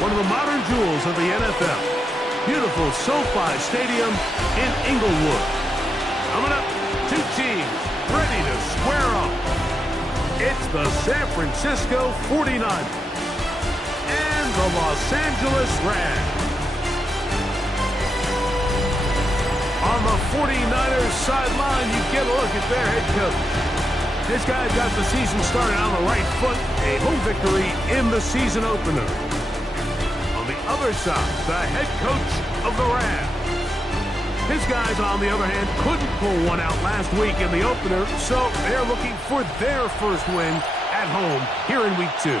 one of the modern jewels of the NFL. Beautiful SoFi Stadium in Inglewood. Coming up, two teams ready to square off. It's the San Francisco 49ers and the Los Angeles Rams. On the 49ers sideline, you get a look at their head coach. This guy got the season started on the right foot, a home victory in the season opener. On the other side, the head coach of the Rams. His guys, on the other hand, couldn't pull one out last week in the opener, so they're looking for their first win at home here in Week 2.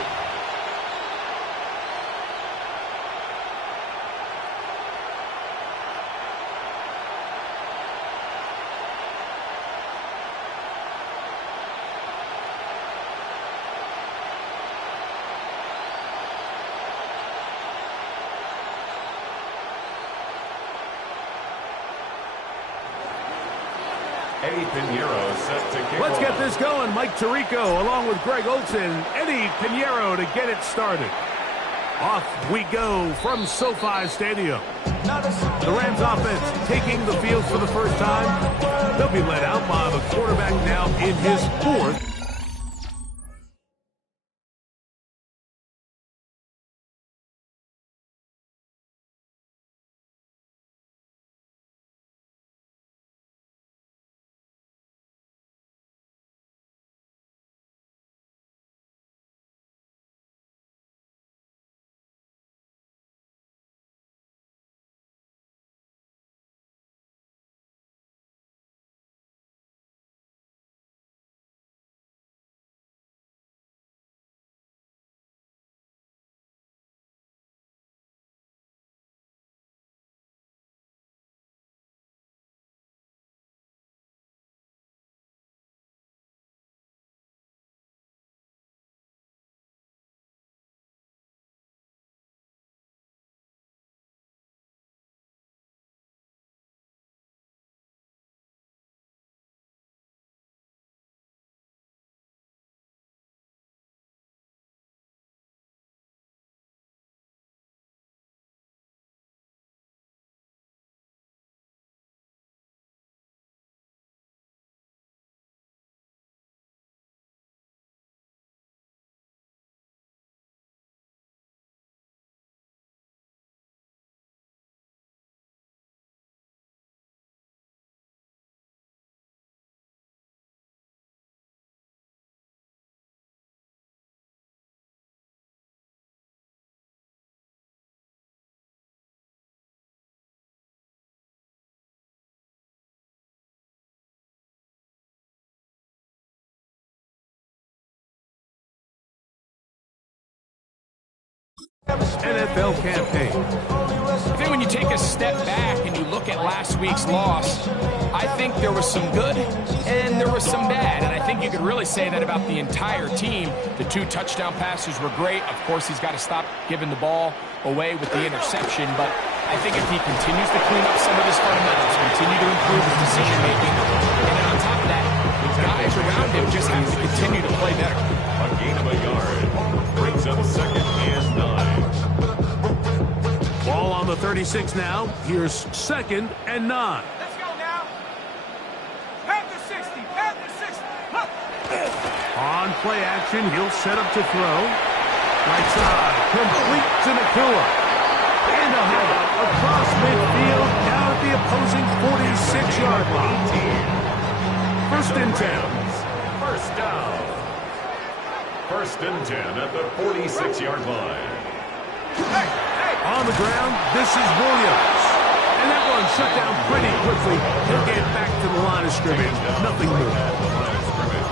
Eddie Pinheiro set to kick Let's off. get this going. Mike Tirico along with Greg Olsen. Eddie Pinheiro to get it started. Off we go from SoFi Stadium. The Rams offense taking the field for the first time. They'll be led out by the quarterback now in his fourth. NFL campaign. I think when you take a step back and you look at last week's loss, I think there was some good and there was some bad. And I think you could really say that about the entire team. The 2 touchdown passes were great. Of course, he's got to stop giving the ball away with the interception. But I think if he continues to clean up some of his fundamentals, continue to improve his decision-making, and then on top of that, the guys around him just have to continue to play better. A gain of a yard brings up 2nd and 9. Ball on the 36 now. Here's 2nd and 9. Let's go now. Panther 60. Panther 60. Look. On play action, he'll set up to throw. Right side, complete to Nakua. And a head across midfield, down at the opposing 46-yard line. 1st and 10. First down. 1st and 10 at the 46-yard line. On the ground, this is Williams. And that one shut down pretty quickly. He'll get back to the line of scrimmage. Nothing more.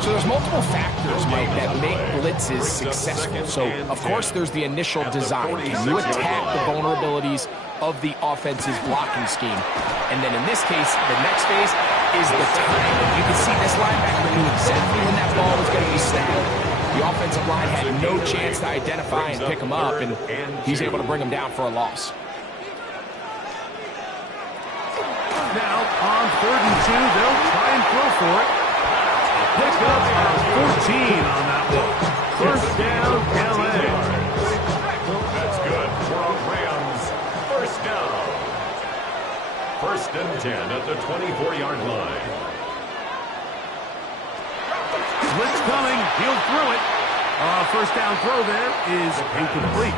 So there's multiple factors, Mike, that make blitzes successful. So, of course, there's the initial design. Can you attack the vulnerabilities of the offense's blocking scheme? And then in this case, the next phase is the timing. You can see this linebacker knew exactly when that ball was going to be snapped. The offensive line had no chance to identify and pick him up, and he's able to bring him down for a loss. Now, on 3rd and 2, they'll try and throw for it. Pick up 14 on that one. 1st down, LA. That's good for a First and 10 at the 24-yard line. Blitz coming. He'll throw it. First down throw there is incomplete.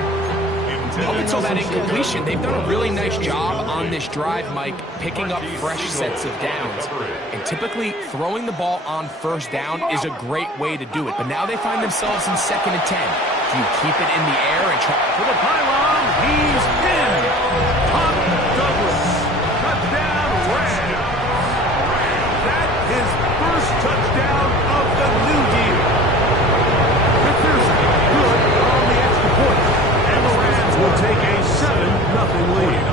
Up until that incompletion, they've done a really nice job on this drive, Mike, picking up fresh sets of downs. And typically, throwing the ball on first down is a great way to do it. But now they find themselves in 2nd and 10. Do you keep it in the air and try for the pylon? He's in. Pop Douglas. Touchdown, Rams. That is first touchdown of the new year. McPherson, good on the extra point. And the Rams will take a 7-0 lead.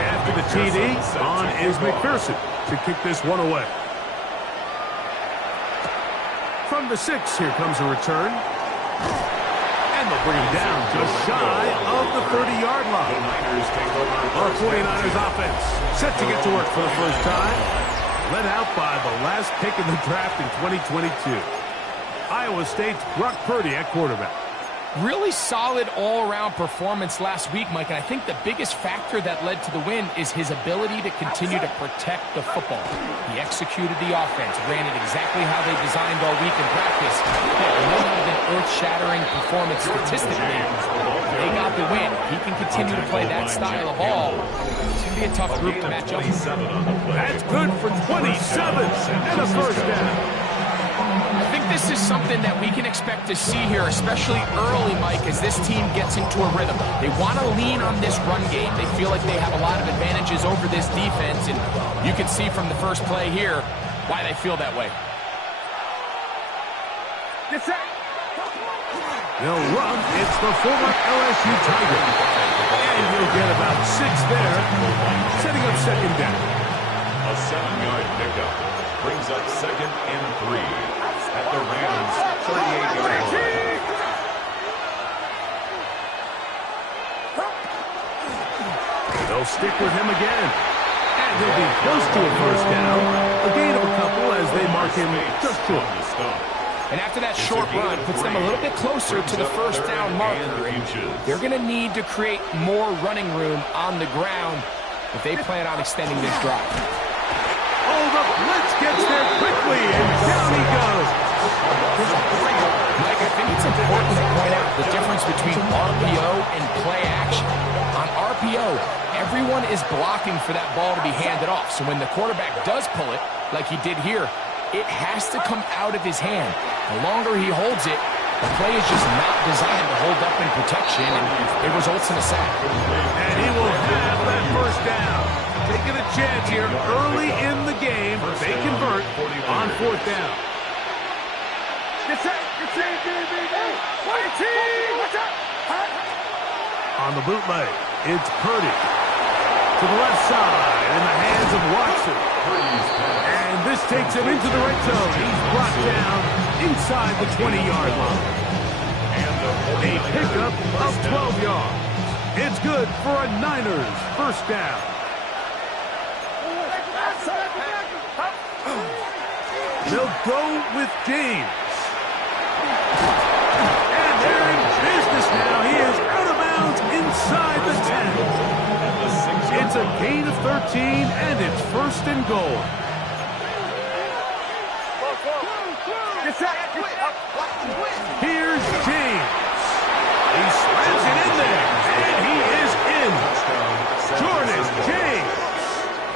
After the TD, on is McPherson to kick this one away. From the 6, here comes a return. And they'll bring him down just shy of the 30-yard line. Our 49ers offense set to get to work for the first time. Led out by the last pick in the draft in 2022. Iowa State's Brock Purdy at quarterback. Really solid all-around performance last week, Mike, and I think the biggest factor that led to the win is his ability to continue to protect the football. He executed the offense, ran it exactly how they designed all week in practice. It may not have been earth-shattering performance statistically. They got the win. He can continue to play that style of ball. It's going to be a tough group to match up. That's good for 27 and a first down. I think this is something that we can expect to see here, especially early, Mike, as this team gets into a rhythm. They want to lean on this run game. They feel like they have a lot of advantages over this defense, and you can see from the first play here why they feel that way. They'll run. It's the former LSU Tiger. And you'll get about 6 there, setting up second down. A 7-yard pickup brings up 2nd and 3 at the Rams' 38-yard line. They'll stick with him again. And he'll be close to a first down. A gain of a couple as they mark him just short. And after that short run, puts them a little bit closer to the first down marker. They're going to need to create more running room on the ground if they plan on extending this drive. Oh, the blitz gets there quickly, and down he goes. Mike, I think it's important to point out the difference between RPO and play action. On RPO, everyone is blocking for that ball to be handed off. So when the quarterback does pull it, like he did here, it has to come out of his hand. The longer he holds it, the play is just not designed to hold up in protection, and it results in a sack. And he will have that first down. Taking a chance here early in the game. They convert on 4th down. On the bootleg, it's Purdy. To the left side, in the hands of Watson. And this takes him into the red zone. He's brought down inside the 20-yard line. A pickup of 12 yards. It's good for a Niners first down. They'll go with James. And they're in business now. He is out of bounds inside the 10. It's a gain of 13, and it's 1st and goal. Here's James. He slams it in there, and he is in. Jordan James.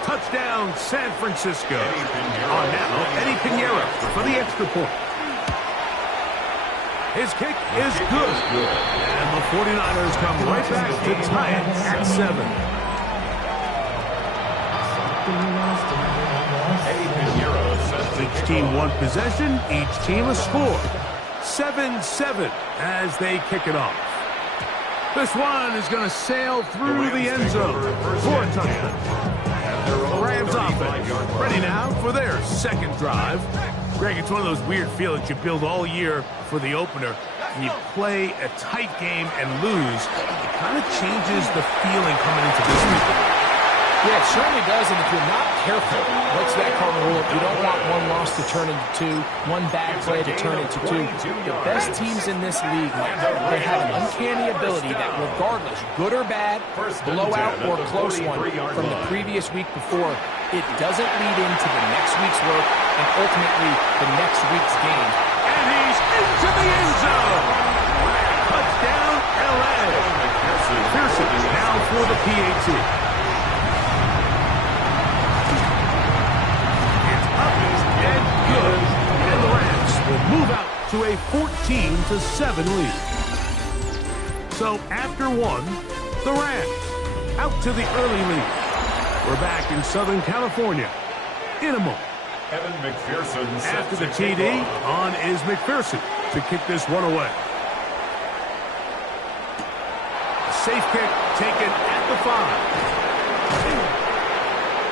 Touchdown, San Francisco. On now, Eddie Pinheiro for the extra point. His kick is good. And the 49ers come right back to tie it at 7. Each team one possession, each team a score. 7-7 as they kick it off. This one is going to sail through the end zone for a touchdown. Rams offense ready now for their second drive. Greg, it's one of those weird feelings you build all year for the opener. When you play a tight game and lose, it kind of changes the feeling coming into this week. Yeah, it certainly does, and if you're not careful, what's that called rule? You don't want one loss to turn into two, one bad play to turn into two. The best teams in this league, Mike, they have an uncanny ability that regardless, good or bad, blowout or close one from the previous week before, it doesn't lead into the next week's work and ultimately the next week's game. And he's into the end zone. Touchdown, L.A. Pearson now for the PAT. Good, and the Rams will move out to a 14-7 lead. So after one, the Rams out to the early lead. We're back in Southern California in a moment. Evan McPherson after the TD, on is McPherson to kick this one away. Safe kick taken at the 5.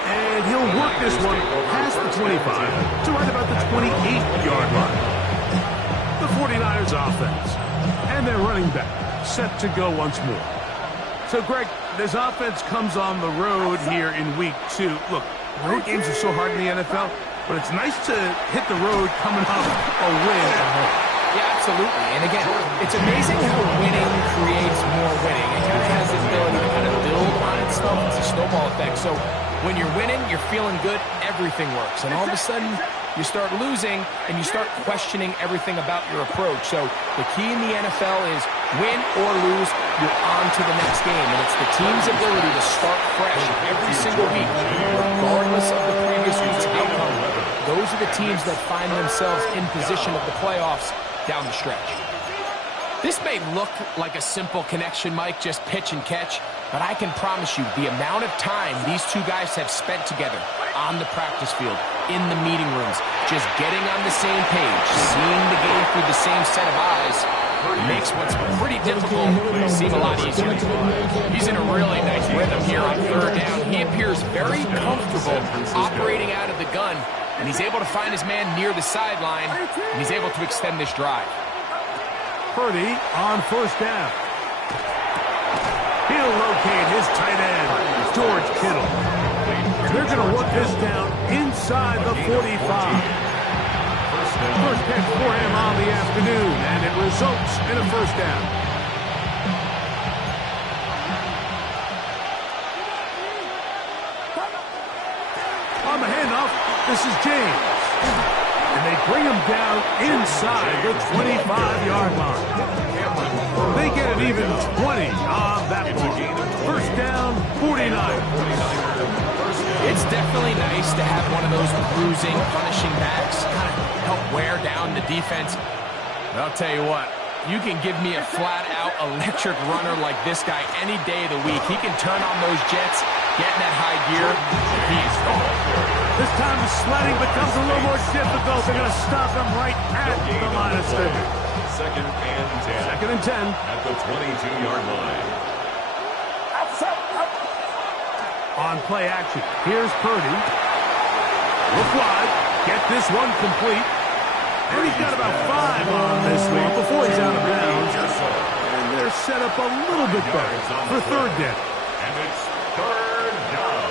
And he'll work this one past the 25 to right about the 28-yard line. The 49ers offense and their running back set to go once more. So, Greg, this offense comes on the road here in week 2. Look, road games are so hard in the NFL, but it's nice to hit the road coming off a win at home. Yeah, absolutely. And again, it's amazing how winning creates more winning. It kind of has the ability to kind of build on itself. It's a snowball effect. So when you're winning, you're feeling good, everything works. And all of a sudden, you start losing, and you start questioning everything about your approach. So the key in the NFL is win or lose, you're on to the next game. And it's the team's ability to start fresh every single week, regardless of the previous week's outcome. Those are the teams that find themselves in position of the playoffs down the stretch. This may look like a simple connection, Mike, just pitch and catch, but I can promise you the amount of time these two guys have spent together on the practice field, in the meeting rooms, just getting on the same page, seeing the game through the same set of eyes, makes what's pretty difficult seem a lot easier. He's in a really nice rhythm here on third down. He appears very comfortable operating out of the gun, and he's able to find his man near the sideline, and he's able to extend this drive. Purdy on first down. He'll locate his tight end, George Kittle. They're going to work this down inside the 45. First catch for him on the afternoon, and it results in a first down. On the handoff, this is James. And they bring him down inside the 25-yard line. They get an even 20 on that one. First down, 49. It's definitely nice to have one of those bruising, punishing backs kind of help wear down the defense. But I'll tell you what, you can give me a flat-out electric runner like this guy any day of the week. He can turn on those jets, get in that high gear, and he's gone. This time the sledding becomes a little more difficult. They're going to stop him right at the line of scrimmage. Second and 10. Second and 10. At the 22-yard line. On play action, here's Purdy. Look wide, get this one complete. And he's got about 5 on this one before he's out of bounds. And they're set up a little bit better for third down. And it's third down.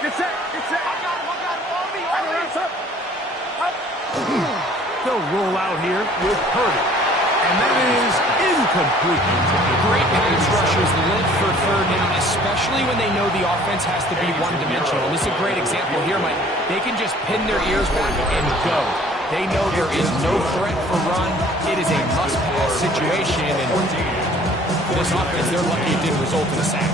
Get set, get set. I got him, on me. They'll roll out here with Purdy. And that is incomplete. Great pass rushers live for third down, especially when they know the offense has to be one-dimensional. This is a great example here, Mike. They can just pin their ears back and go. They know there is no threat for run. It is a must-pass situation, and for this offense, they're lucky it didn't result in a sack.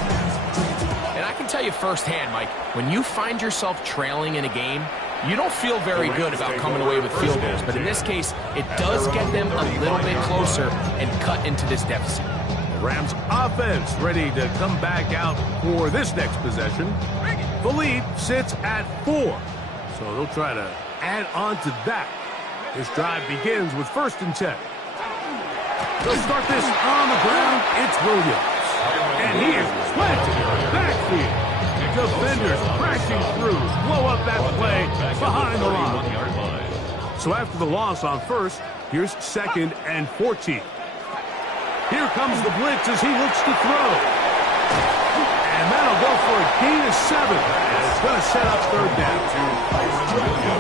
And I can tell you firsthand, Mike, when you find yourself trailing in a game, you don't feel very good about coming away with field goals, but in this case, it does get them a little bit closer and cut into this deficit. The Rams offense ready to come back out for this next possession. The lead sits at 4, so they'll try to add on to that. This drive begins with first and 10. They'll start this on the ground. It's Williams. And he is planted backfield. Defenders crashing through, blow up that play behind the line. So after the loss on first, here's second and 14. Here comes the blitz as he looks to throw. And that'll go for a gain of 7. And it's going to set up third down.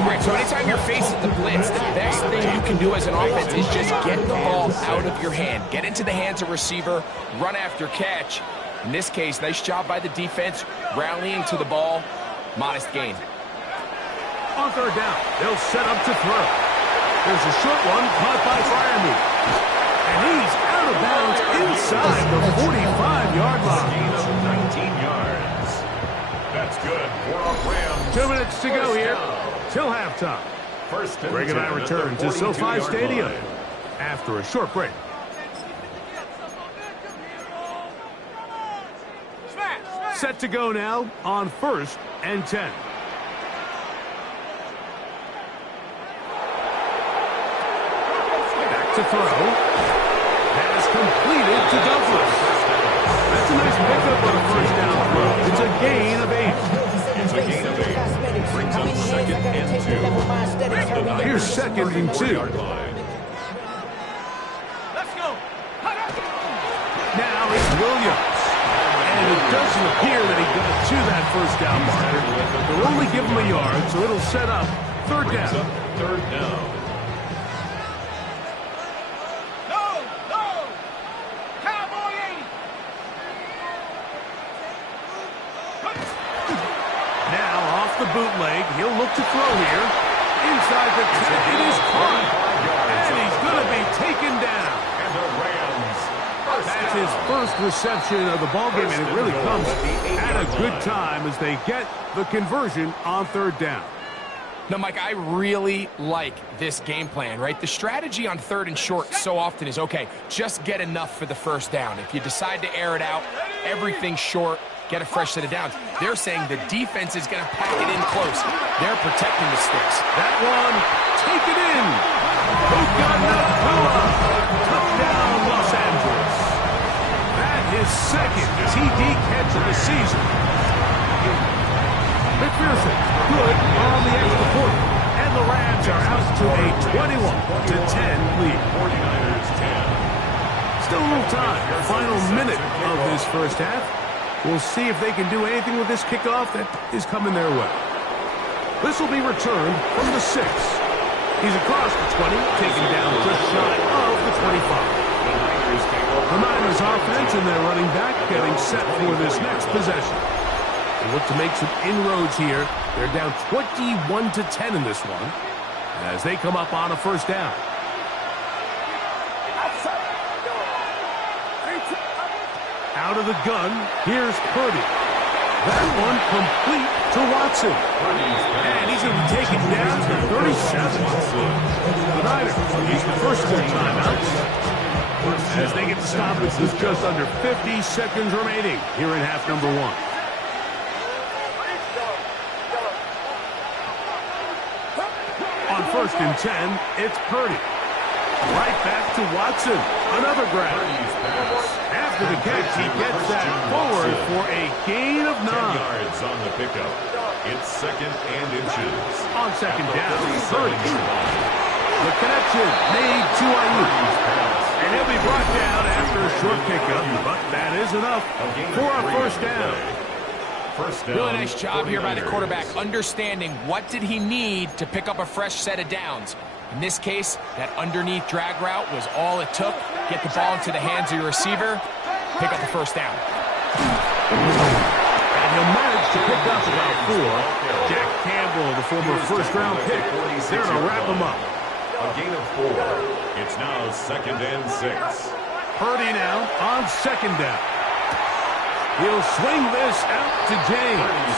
All right, so anytime you're facing the blitz, the best thing you can do as an offense is just get the ball out of your hand. Get into the hands of receiver, run after catch. In this case, nice job by the defense, rallying to the ball. Modest gain. On third down, they'll set up to throw. There's a short one caught by Fryermuth. And he's out of bounds inside the 45-yard line. Gain of 19 yards. That's good for a Rams. 2 minutes to go here till halftime. First and Greg and I 10 return to SoFi Stadium after a short break. Set to go now on 1st and 10. To throw. Pass completed to Douglas. That's a nice pickup on a first down throw. It's a gain of 8. It's a gain of 8. Brings up second and 2. Here's second and 2. Let's go. Now it's Williams. And it doesn't appear that he got to that first down marker. They'll only give him a yard, so it'll set up third down. Third down. The bootleg, he'll look to throw here. Inside the 10, it is caught. And he's going to be taken down. And the Rams. That's his first reception of the ballgame, and it really comes at a good time as they get the conversion on third down. Now, Mike, I really like this game plan, right? The strategy on third and short so often is, okay, just get enough for the first down. If you decide to air it out, everything's short, get a fresh set of downs. They're saying the defense is going to pack it in close. They're protecting the sticks. That one, take it in. Puka Nacua. Touchdown, Los Angeles. That is second TD catch of the season. McPherson, good on the extra point. And the Rams are out to a 21-10 lead. 49ers 10. Still a little time. Final minute of this first half. We'll see if they can do anything with this kickoff that is coming their way. This will be returned from the 6. He's across the 20, taken down just shy of the 25. The Niners offense and their running back getting set for this next possession. They look to make some inroads here. They're down 21-10 in this one as they come up on a first down. Out of the gun, here's Purdy. That one complete to Watson. And he's going to be taken down to 37. The Niners use the first 2 timeouts as they get the stoppage with just under 50 seconds remaining here in half number 1. On 1st and 10, it's Purdy. Right back to Watson. Another grab. After the catch, he gets that forward for a gain of 9. 10 yards on the pickup. It's second and inches. On second down, Purdy. The connection made to Ayuk. And he'll be brought down after a short pickup, but that is enough for a first down. Really nice job here by the quarterback, understanding what did he need to pick up a fresh set of downs. In this case, that underneath drag route was all it took. Get the ball into the hands of your receiver, pick up the first down. And he'll manage to pick up about 4. Jack Campbell, the former first-round pick, there to wrap him up. A gain of 4. It's now second and 6. Purdy now on second down. He'll swing this out to James.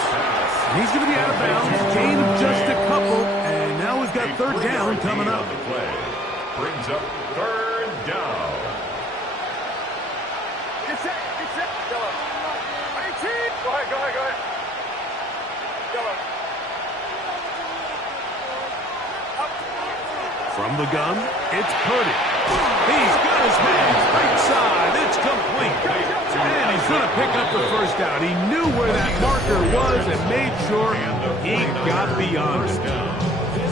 He's going to be out of bounds. Gain of just a couple. And now we've got third down coming up. Brings up third down. Get set. Go on. 18. Go ahead. Go on. From the gun, it's Purdy. He's got his man right side. It's complete. And he's going to pick up the first down. He knew where that marker was and made sure he got beyond it.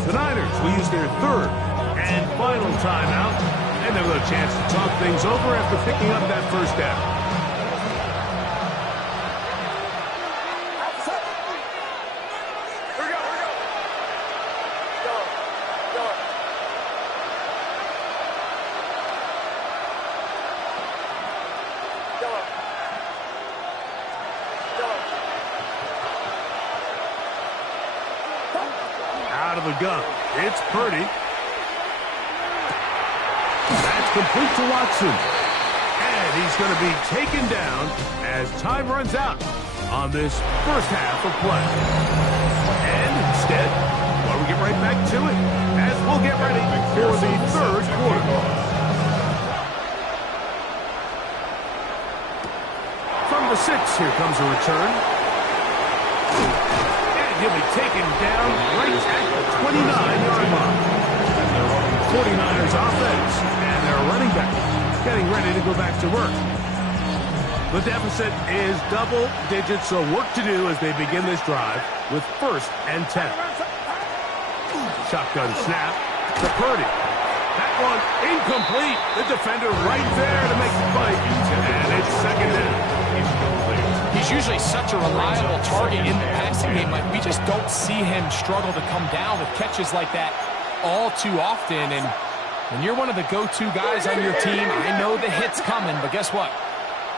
The Niners will use their third and final timeout, and they'll have a chance to talk things over after picking up that first down. the gun. It's Purdy. That's complete to Watson. And he's going to be taken down as time runs out on this first half of play. And instead, well, we get right back to it as we'll get ready for the third quarter. From the 6, here comes a return. And he'll be taken down right at the 29-yard line. 49ers offense and their running back getting ready to go back to work. The deficit is double digits, so work to do as they begin this drive with 1st and 10. Shotgun snap to Purdy. That one incomplete. The defender right there to make the fight. And it's 2nd down. He's usually such a reliable target in the passing game. Like, we just don't see him struggle to come down with catches like that all too often. And when you're one of the go-to guys on your team, I know the hit's coming, but guess what?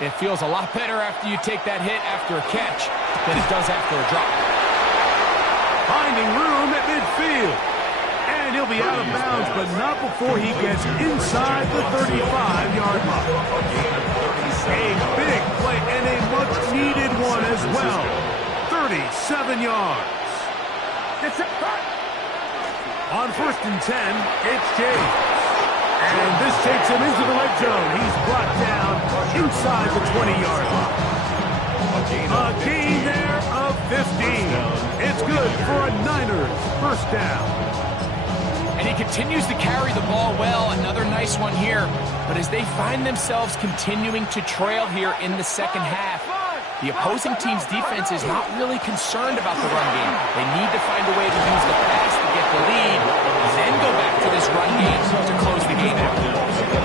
It feels a lot better after you take that hit after a catch than it does after a drop. Finding room at midfield. And he'll be out of bounds, but not before he gets inside the 35-yard line. A big play and a much-needed one as well. 37 yards. On 1st and 10, it's James. And this takes him into the red zone. He's brought down inside the 20-yard line. A gain there of 15. It's good for a Niners first down. And he continues to carry the ball well. Another nice one here. But as they find themselves continuing to trail here in the second half, the opposing team's defense is not really concerned about the run game. They need to find a way to use the pass to get the lead, and then go back to this run game to close the game out.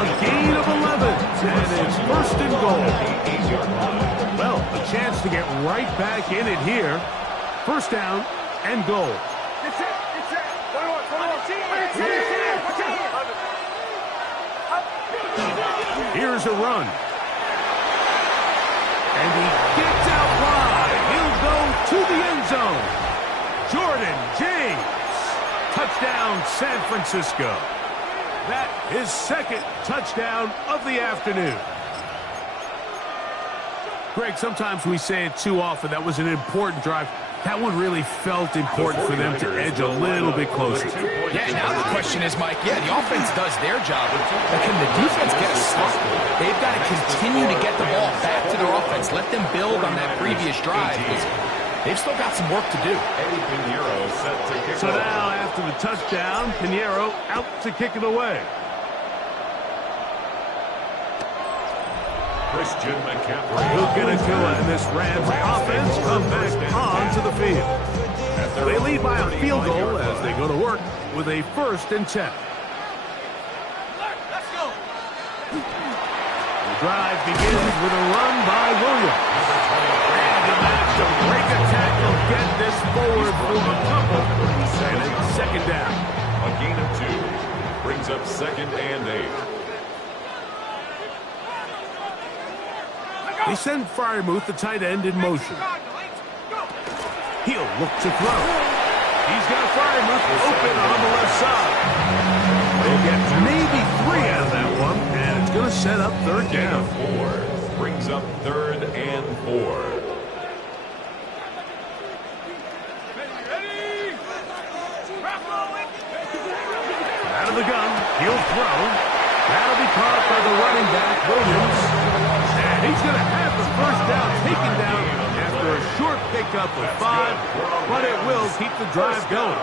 A gain of 11, and it's 1st and goal. Well, a chance to get right back in it here. 1st down and goal. Here's a run. And he gets out wide. He'll go to the end zone. Jordan James. Touchdown, San Francisco. That is 2nd touchdown of the afternoon. Greg, sometimes we say it too often. That was an important drive. That one really felt important for them to edge a little bit closer. Yeah, now the question is, Mike, yeah, the offense does their job, but can the defense get a stop? They've got to continue to get the ball back to their offense. Let them build on that previous drive, because they've still got some work to do. So now, after the touchdown, Pinheiro out to kick it away. Christian McCaffrey. He'll get it to it, and this Rams offense come back onto the field. They lead by a field goal as they go to work with a 1st and 10. The drive begins with a run by Williams. And he managed to break a tackle, get this forward for a couple, and it's 2nd down. A gain of 2 brings up 2nd and 8. They send Freiermuth, the tight end, in motion. He'll look to throw. He's got Freiermuth open on the left side. They'll get maybe 3 out of that one, and it's going to set up 3rd down. 4 brings up 3rd and 4. Out of the gun, he'll throw. That'll be caught by the running back, Williams. And he's going to have the 1st down taken down after a short pickup of 5, but it will keep the drive going.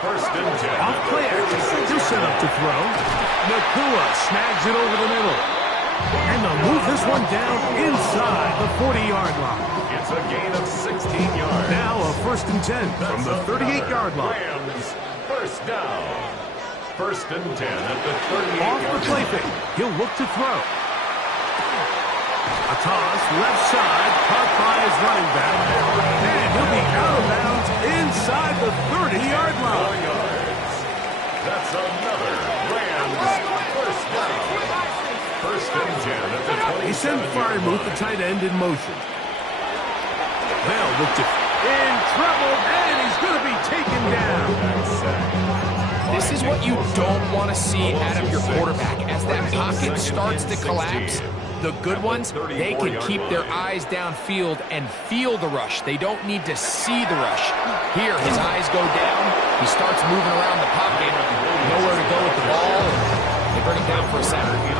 1st and 10. Off play action, he'll set up to throw. Nakua snags it over the middle. And they'll move this one down inside the 40-yard line. It's a gain of 16 yards. Now a 1st and 10 from the 38-yard line. Rams, 1st down. 1st and 10 at the 38-yard line. Off the play fake, he'll look to throw. A toss, left side, caught by his running back. And he'll be out of bounds inside the 30-yard line. That's another Rams 1st down. 1st and 10 at the 20. He sent Freiermuth, the tight end, in motion. They'll look to in trouble, and he's going to be taken down. This is what you don't want to see out of your quarterback. As that pocket starts to collapse, the good ones, they can keep their eyes downfield and feel the rush. They don't need to see the rush. Here, his eyes go down. He starts moving around the pocket. Nowhere to go with the ball. They bring him down for a sack.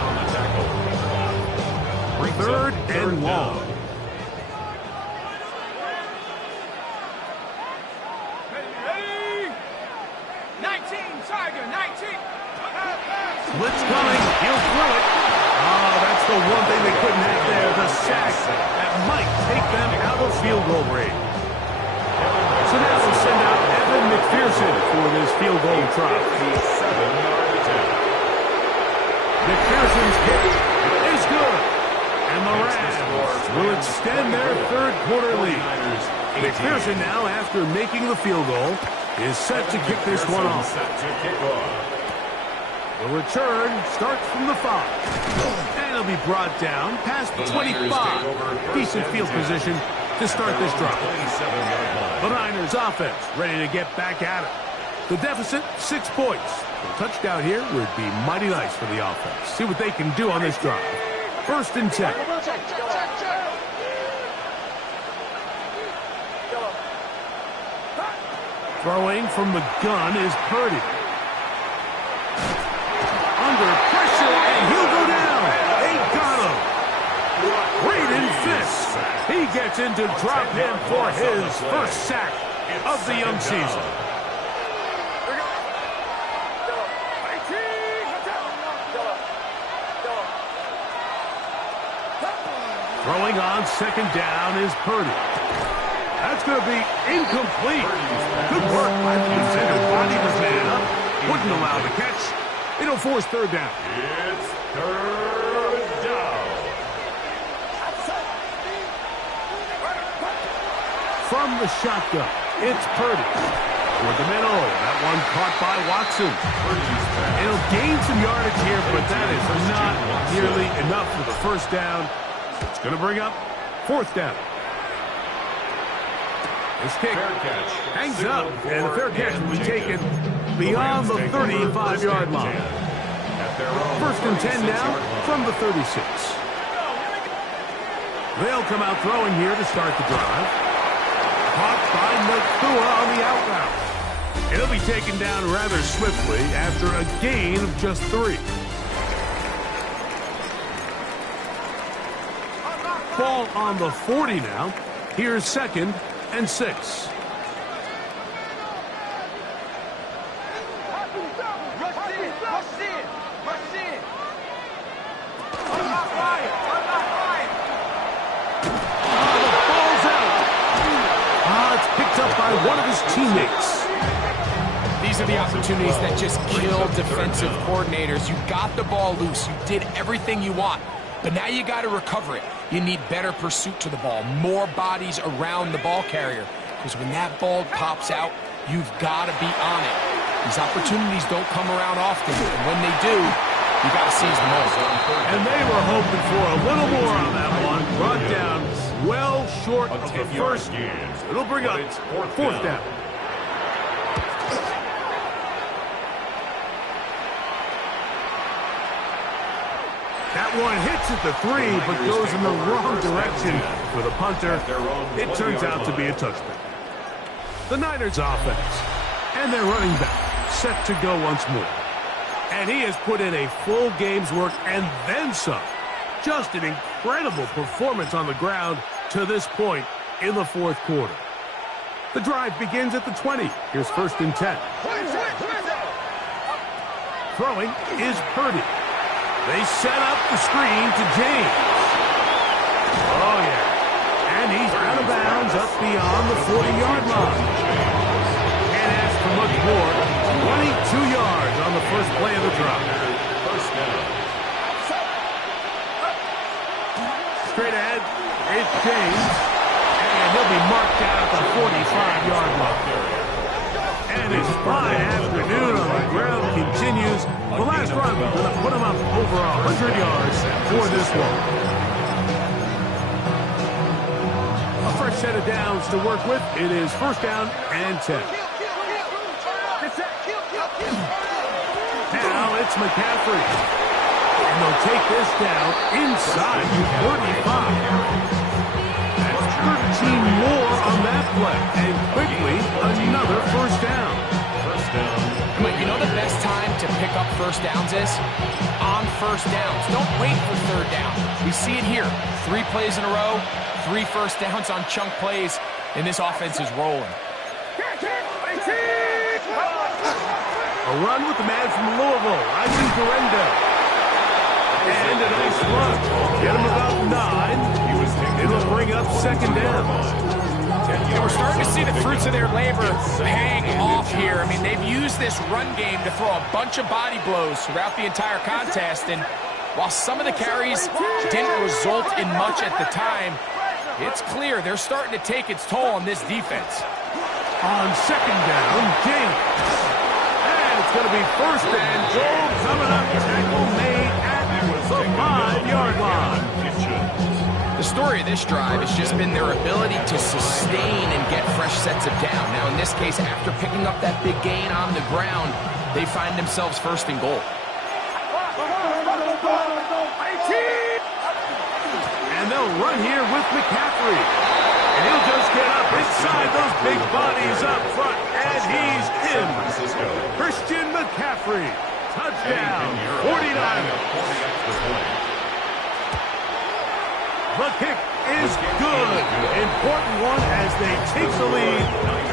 3rd and long. Blitz coming. He'll throw it. Oh, that's the one thing they couldn't have there. The sack that might take them out of field goal range. So now we'll send out Evan McPherson for this field goal try. McPherson's kick is good. And the Rams will extend their 3rd quarter lead. McPherson now, after making the field goal, is set to kick this one off. The return starts from the 5. And it'll be brought down past the 25. Decent field position to start this drive. The Niners offense ready to get back at it. The deficit, 6 points. A touchdown here would be mighty nice for the offense. See what they can do on this drive. 1st and 10. Throwing from the gun is Purdy. Under pressure, and he'll go down. They got him. Braden Fisk. He gets into drop him for his 1st sack of the young season. Throwing on 2nd down is Purdy. That's going to be incomplete. Good work by the defender. Body was man up. Wouldn't allow the catch. It'll force 3rd down. It's 3rd down. From the shotgun, it's Purdy. Toward the middle. That one caught by Watson. It'll gain some yardage here, but that is not nearly enough for the 1st down. It's going to bring up 4th down. This kick hangs up, and the fair catch will be taken beyond the 35-yard line. 1st and 10 now from the 36. They'll come out throwing here to start the drive. Caught by Nakua on the out route. It'll be taken down rather swiftly after a gain of just 3. Ball on the 40 now. Here's 2nd and 6. By one of his teammates. These are the opportunities that just kill defensive coordinators. You got the ball loose. You did everything you want. But now you got to recover it. You need better pursuit to the ball. More bodies around the ball carrier. Because when that ball pops out, you've got to be on it. These opportunities don't come around often. And when they do, you got to seize the moment. And they were hoping for a little more on that one. Brought down well short of the 1st. It'll bring up 4th down. That one hits at the 3, but goes in the wrong direction for the punter. It turns out to be a touchdown. The Niners offense and their running back set to go once more. And he has put in a full game's work and then some. Just an incredible performance on the ground to this point in the 4th quarter. The drive begins at the 20. Here's 1st and 10. Throwing is Purdy. They set up the screen to James. Oh, yeah. And he's out of bounds up beyond the 40-yard line. Can't ask for much more. 22 yards on the first play of the drive. Straight ahead, it's James. And he'll be marked down at the 45-yard line. And his fine afternoon on the ground continues. The last run going to put him up over 100 yards for this one. A fresh set of downs to work with. It is 1st down and 10. Now it's McCaffrey. And they'll take this down inside the 35. That's 13 more on that play. And quickly, another first down. But you know the best time to pick up first downs is? On first downs. Don't wait for third down. We see it here. 3 plays in a row, 3 first downs on chunk plays, and this offense is rolling. A run with the man from Louisville, Isaac Durendo. And a nice run. Get him about 9. It'll bring up second down. And we're starting to see the fruits of their labor paying off here. I mean, they've used this run game to throw a bunch of body blows throughout the entire contest. And while some of the carries didn't result in much at the time, it's clear they're starting to take its toll on this defense. On second down, James. And it's going to be first and goal coming up. Tackle made at the 5-yard line. The story of this drive has just been their ability to sustain and get fresh sets of down. Now, in this case, after picking up that big gain on the ground, they find themselves first and goal. And they'll run here with McCaffrey. And he'll just get up inside those big bodies up front. And he's in. Christian McCaffrey. Touchdown, 49ers. The kick is good. Important one as they take the lead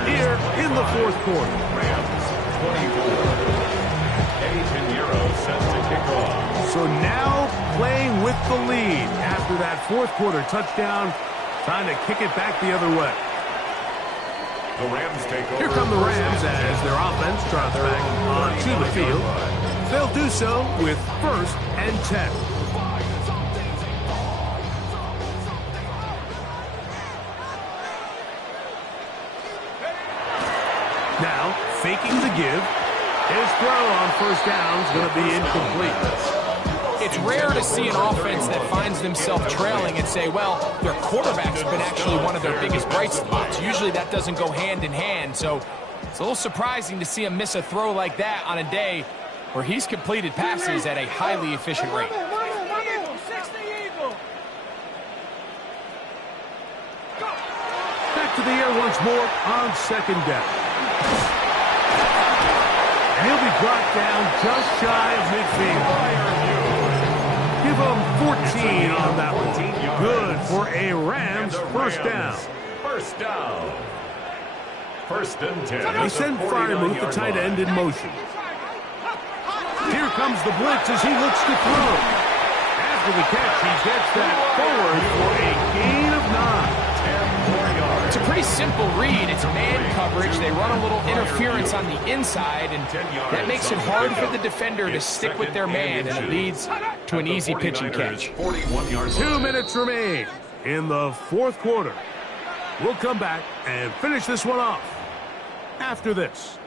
here in the fourth quarter. Rams 24. Eddie Pinheiro set to kick off. So now playing with the lead after that fourth quarter touchdown, trying to kick it back the other way. The Rams take over. Here come the Rams as their offense trots back onto the field. They'll do so with 1st and 10. Now, faking the give. His throw on first down is going to be incomplete. It's rare to see an offense that finds themselves trailing and say, well, their quarterback's been actually one of their biggest bright spots. Usually that doesn't go hand in hand, so it's a little surprising to see him miss a throw like that on a day where he's completed passes at a highly efficient rate. Back to the air once more on second down. And he'll be brought down just shy of midfield. Give him 14 on that one. Good for a Rams first down. First down. 1st and 10. They send Freiermuth, the tight end, in motion. Here comes the blitz as he looks to throw. After the catch, he gets that forward for a gain of 9. It's a pretty simple read. It's man coverage. They run a little interference on the inside, and that makes it hard for the defender to stick with their man, and it leads to an easy pitch and catch. 2 minutes remain in the fourth quarter. We'll come back and finish this one off after this.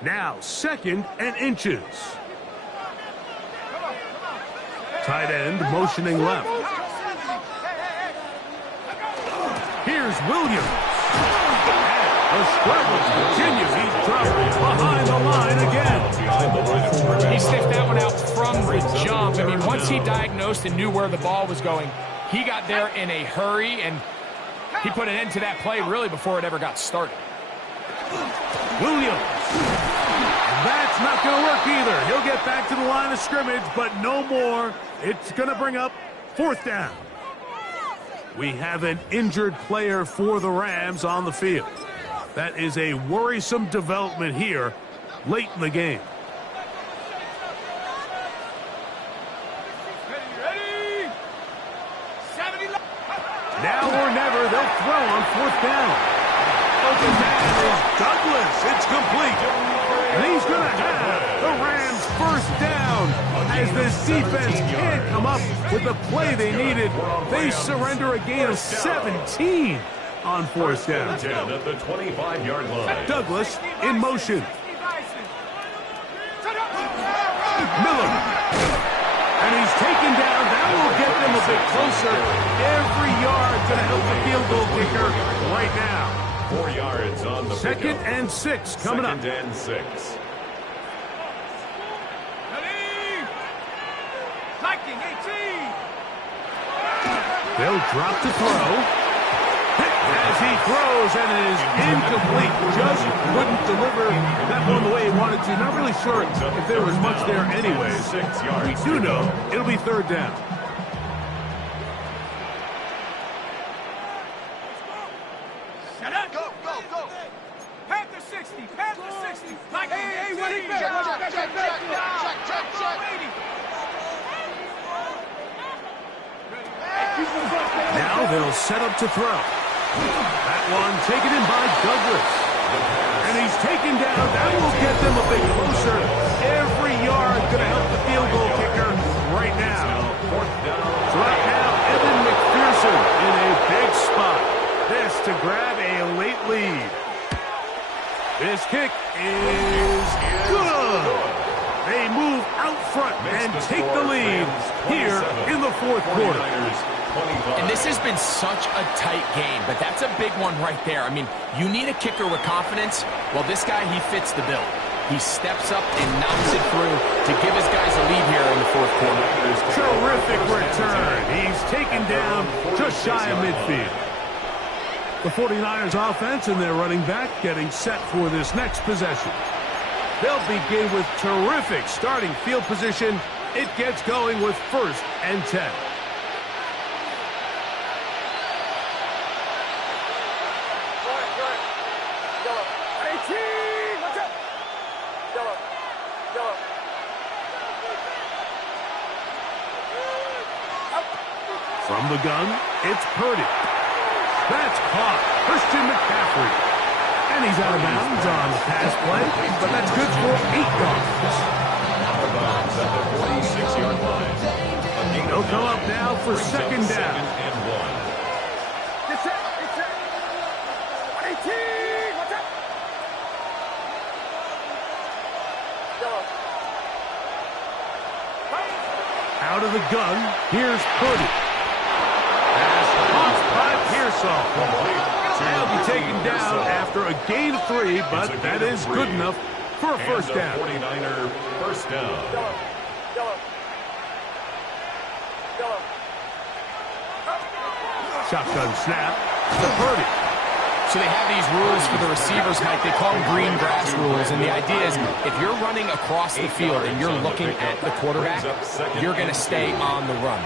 Now, 2nd and inches. Tight end motioning left. Here's Williams. And the struggles continue. He's dropped behind the line again. He sniffed that one out from the jump. I mean, once he diagnosed and knew where the ball was going, he got there in a hurry, and he put an end to that play really before it ever got started. Williams. That's not going to work either. He'll get back to the line of scrimmage, but no more. It's going to bring up 4th down. We have an injured player for the Rams on the field. That is a worrisome development here late in the game. Now or never, they'll throw on 4th down. Open man is Douglas. It's complete. And he's going to have the Rams first down as this defense can't come up with the play they needed. They surrender a gain of 17 on 4th down. At the 25-yard line. Douglas in motion. Miller. And he's taken down. That will get them a bit closer. Every yard going to help the field goal kicker right now. 4 yards on the Second pickup. and 6 coming up. Second and 6. They'll drop to throw. As he throws, and it is incomplete. Just couldn't deliver that one the way he wanted to. Not really sure if there was much there anyways. 6 yards. We do know it'll be third down. Go, go, go. Panther 60, Panther 60. Hey, what is that? Check. Now they'll set up to throw. That one taken in by Douglas. And he's taken down. That will get them a bit closer. Every yard going to help the field goal kicker right now. So right now, Evan McPherson in a big spot. This to grab a late lead. This kick is good. They move out front and take the lead here in the fourth quarter. And this has been such a tight game, but that's a big one right there. I mean, you need a kicker with confidence. Well, this guy, he fits the bill. He steps up and knocks it through to give his guys a lead here in the fourth quarter. Terrific return. He's taken down just shy of midfield. The 49ers offense and their running back getting set for this next possession. They'll begin with terrific starting field position. It gets going with 1st and 10. From the gun, it's Purdy. That's caught. Christian McCaffrey. And he's out of bounds on the pass play, but that's good for 8 yards. Out of bounds at the 46-yard line. They'll come up now for second down. Second and 1. It's it. 18. What's up? Out of the gun, here's Purdy. Pass caught by Pearsall. They'll be taken down after a gain of 3, but that is good enough for a first down. 49er first down. Shotgun snap to Purdy. So they have these rules for the receivers, Mike. They call them green grass rules. And the idea is if you're running across the field and you're looking at the quarterback, you're going to stay on the run.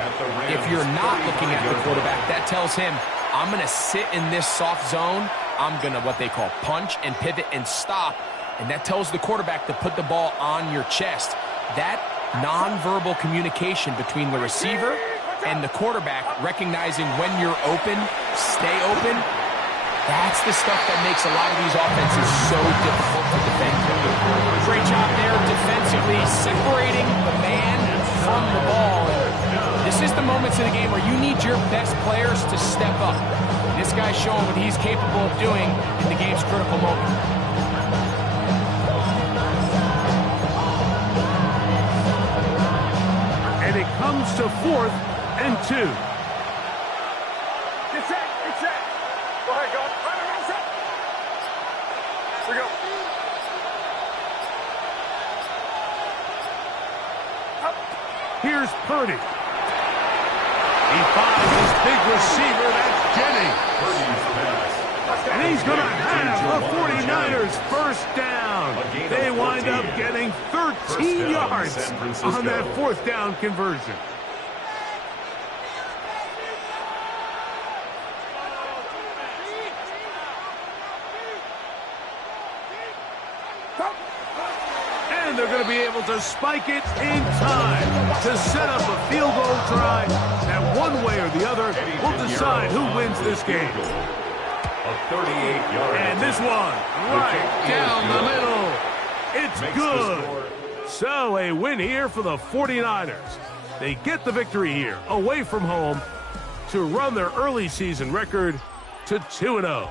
If you're not looking at the quarterback, that tells him, I'm going to sit in this soft zone. I'm going to what they call punch and pivot and stop. And that tells the quarterback to put the ball on your chest. That nonverbal communication between the receiver and the quarterback, recognizing when you're open, stay open, that's the stuff that makes a lot of these offenses so difficult to defend. Great job there defensively, separating the man from the ball. This is the moments in the game where you need your best players to step up. This guy's showing what he's capable of doing in the game's critical moment. And it comes to 4th and 2. It's it. Go ahead, go. Here we go. Here's Purdy. He finds his big receiver, that's Jennings. And he's going to have the 49ers first down. They wind up getting 13 yards on that 4th down conversion. And they're going to be able to spike it in time to set up a field goal try that one way or the other will decide who wins this game. And this one right down the middle. It's good. So a win here for the 49ers. They get the victory here away from home to run their early season record to 2-0.